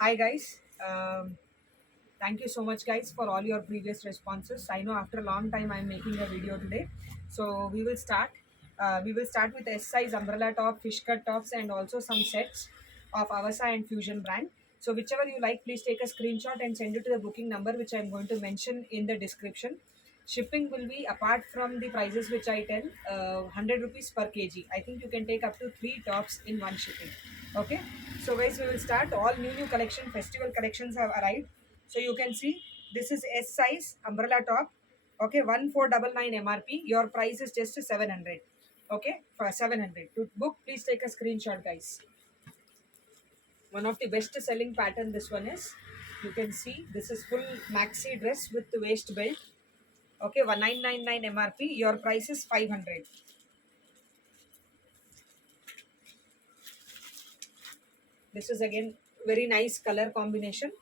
Hi guys. Thank you so much guys for all your previous responses. I know after a long time I'm making a video today. So we will start. We will start with S size umbrella top, fish cut tops and also some sets of Avasa and Fusion brand. So whichever you like, please take a screenshot and send it to the booking number which I'm going to mention in the description. Shipping will be apart from the prices which I tell, 100 rupees per kg. I think you can take up to 3 tops in one shipping. Okay. So guys, we will start. All new collection, festival collections have arrived. So you can see this is S size umbrella top. Okay, 1499 MRP. Your price is just 700. Okay, for 700. To book, please take a screenshot, guys. One of the best selling pattern. This one is. You can see this is full maxi dress with the waist belt. Okay, 1999 MRP. Your price is 500. This is again very nice color combination.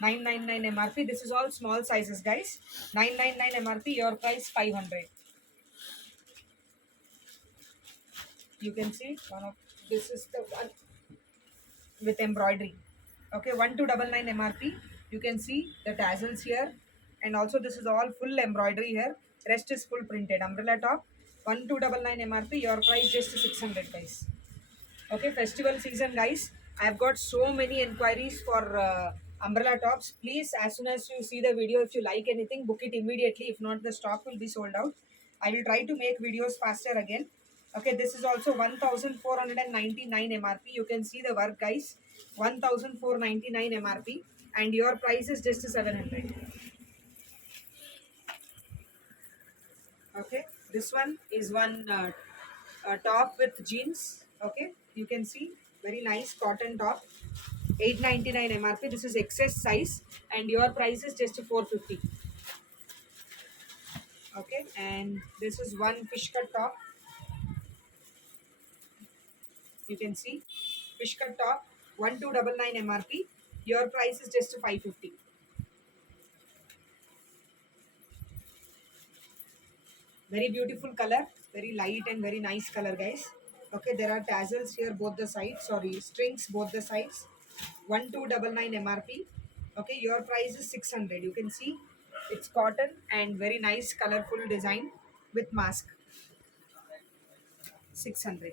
999 MRP. This is all small sizes, guys. 999 MRP. Your price 500. You can see one of this is the one with embroidery. Okay, 1299 MRP. You can see the tassels here, and also this is all full embroidery here. Rest is full printed. Umbrella top 1299 MRP. Your price just 600, guys. Okay, festival season, guys. I've got so many inquiries for umbrella tops. Please, as soon as you see the video, if you like anything, book it immediately. If not, the stock will be sold out. I will try to make videos faster again. Okay, this is also 1499 MRP. You can see the work, guys. 1499 MRP, and your price is just 700. Okay, this one is one top with jeans. Okay, you can see very nice cotton top. 899 MRP. This is excess size, and your price is just 450. Okay, and this is one fish cut top. You can see fish cut top 1299 MRP. Your price is just 550. Very beautiful color, very light and very nice color, guys. Okay, there are tassels here both the sides. Sorry, strings both the sides. 1299 MRP. Okay, your price is 600. You can see it's cotton and very nice colorful design with mask. 600.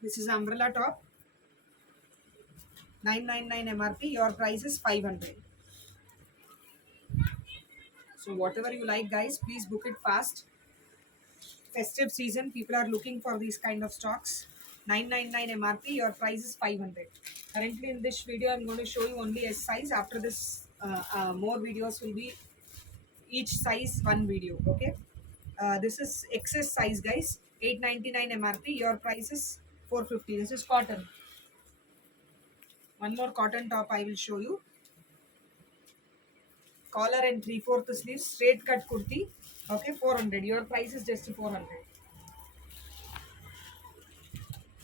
This is umbrella top. 999 MRP. Your price is 500. So whatever you like, guys, please book it fast. Festive season, people are looking for these kind of stocks. 999 MRP. Your price is 500. Currently in this video, I'm going to show you only S size. After this, more videos will be each size one video. Okay. This is excess size, guys. 899 MRP. Your price is 450. This is cotton. One more cotton top I will show you. Collar and 3/4 sleeves, straight cut kurti. Okay, 400. Your price is just 400.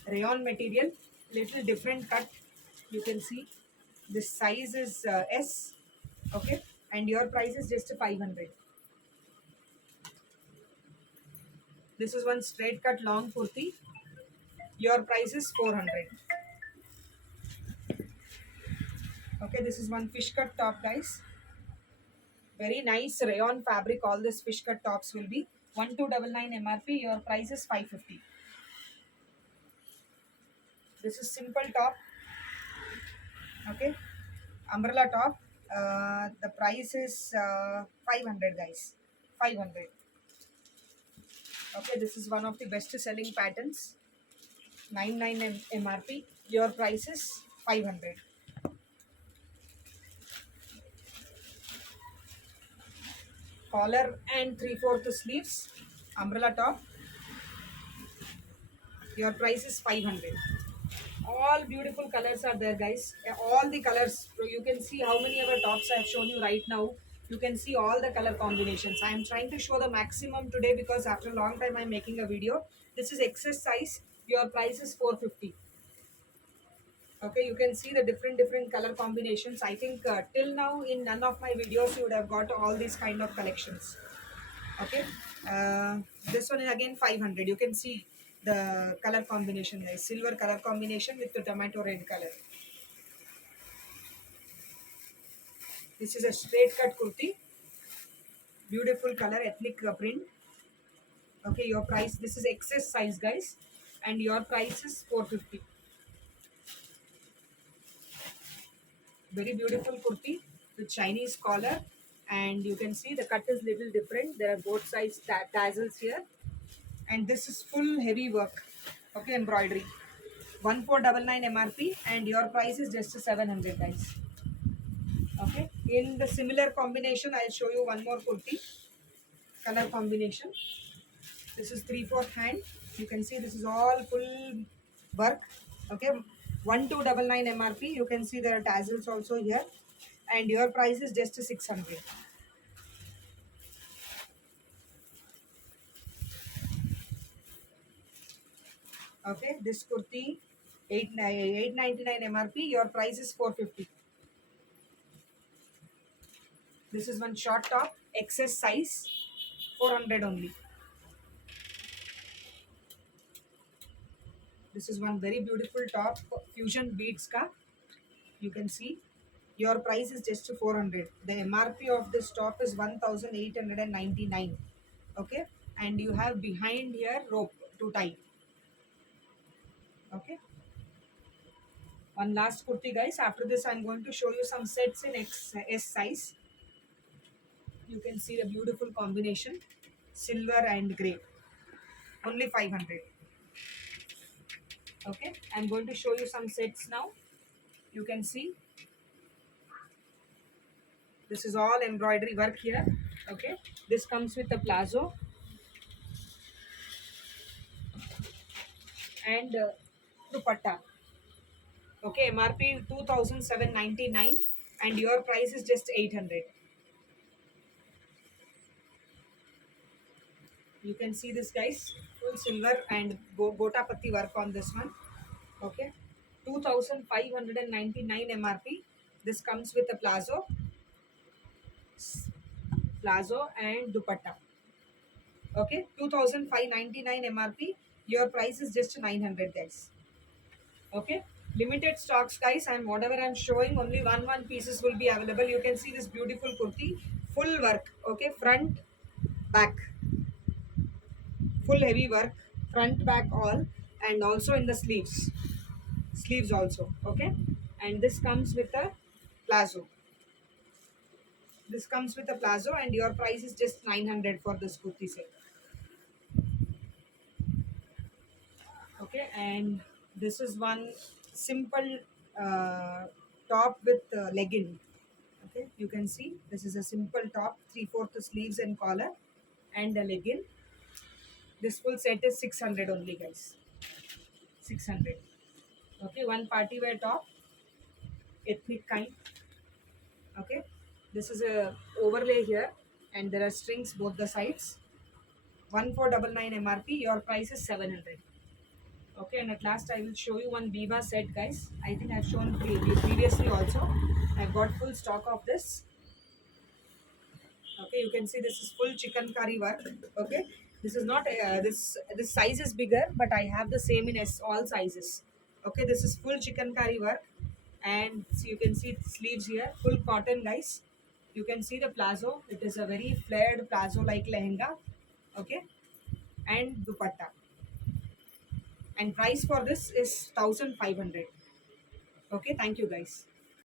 Rayon material, little different cut. You can see this size is S. Okay, and your price is just 500. This is one straight cut long kurti. Your price is 400. Okay, this is one fish cut top, guys. Very nice rayon fabric. All this fish cut tops will be 1299 MRP. Your price is 550. This is simple top. Okay, umbrella top. The price is 500, guys. 500. Okay, this is one of the best selling patterns. 99 MRP. Your price is 500. Collar and 3/4 sleeves. Umbrella top. Your price is 500. All beautiful colors are there, guys. All the colors. So you can see how many other tops I have shown you right now. You can see all the color combinations. I am trying to show the maximum today because after a long time I am making a video. This is excess size. Your price is 450. Okay, you can see the different color combinations. I think till now in none of my videos you would have got all these kind of collections. Okay, this one is again 500. You can see the color combination, guys. Silver color combination with the tomato red color. This is a straight cut kurti, beautiful color, ethnic print. Okay, your price, this is excess size guys, and your price is 450. Very beautiful kurti with Chinese collar, and you can see the cut is little different. There are both sides tassels here, and this is full heavy work. Okay, embroidery. 1499 MRP, and your price is just 700 guys. Okay, in the similar combination, I'll show you one more kurti color combination. This is 3/4 hand. You can see this is all full work. Okay, 1299 MRP. You can see there are tassels also here, and your price is just 600. Okay, this kurti 899 MRP. Your price is 450. This is one short top, XS size, 400 only. This is one very beautiful top, fusion beads ka. You can see your price is just 400. The MRP of this top is 1899. Okay, and you have behind here rope to tie. Okay, one last kurti guys. After this I'm going to show you some sets in S size. You can see the beautiful combination, silver and grey, only 500. Okay, I'm going to show you some sets now. You can see this is all embroidery work here. Okay, this comes with a plazo and dupatta. Okay, MRP 2799, and your price is just 800. You can see this guys, full silver and gota patti work on this one. Okay, 2599 MRP. This comes with a plazo and dupatta. Okay, 2599 MRP. Your price is just 900 guys. Okay, limited stocks guys, and whatever I'm showing, only one pieces will be available. You can see this beautiful kurti, full work. Okay, front, back, full heavy work, front, back, all, and also in the sleeves also. Okay, and this comes with a plazo. This comes with a plazo, and your price is just 900 for this kurti set. Okay, and this is one simple uh, top with legging. Okay, you can see this is a simple top, 3/4 sleeves and collar, and a legging. This full set is 600 only guys. 600. Okay, one party wear top, ethnic kind. Okay, this is a overlay here, and there are strings both the sides. 1499 MRP. Your price is 700. Okay, and at last I will show you one Viva set guys. I think I've shown previously also. I've got full stock of this. Okay, you can see this is full chicken curry work. Okay, this is not this size is bigger, but I have the same in all sizes. Okay, this is full chicken curry work, and so you can see sleeves here, full cotton guys. You can see the plazo. It is a very flared plazo like lehenga. Okay, and dupatta. And price for this is 1500. Okay, thank you guys.